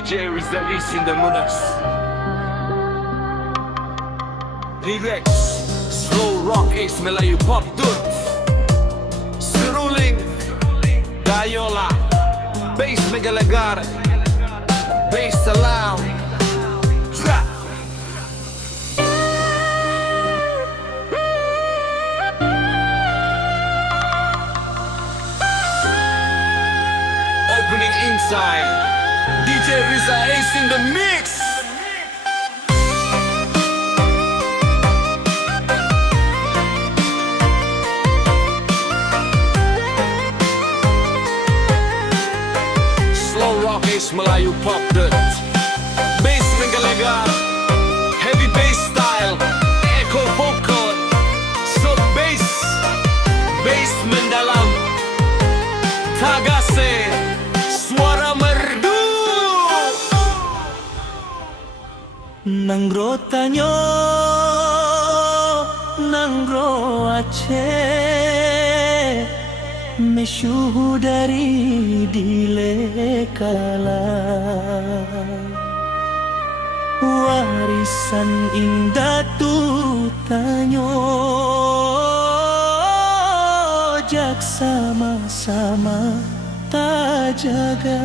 DJ Rizal is in the mix. Relax, slow rock is Melayu pop dude. Seruling, gayola, bass megalagar, bass alarm. Trap. Opening inside, DJ Rizal is in the mix. Melayu pop dut, bass menggelegar, heavy bass style, echo vocal, soft bass, bass mendalam, tagase, suara merdu. Nangro tanyo, nangro Aceh, mesyuhur dari dilekala, warisan indah tu tanyo, jak sama-sama tak jaga.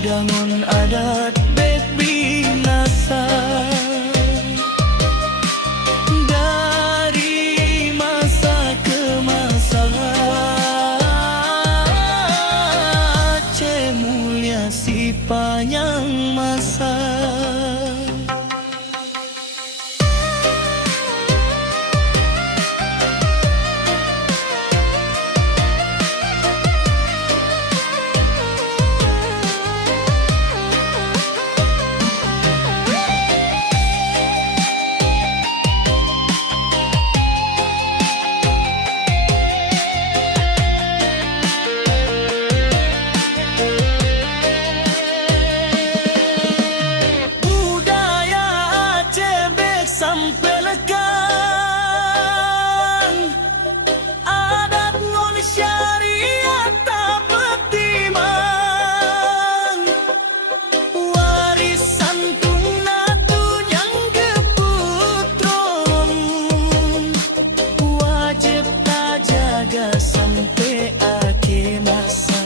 Dangun adat bet binasa, dari masa ke masa, Aceh mulia si panjang masa. Sampai lekan adat ngon syariat tak betimang, warisan tunatu yang keputrong, wajib tak jaga sampai akhir masa.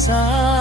masa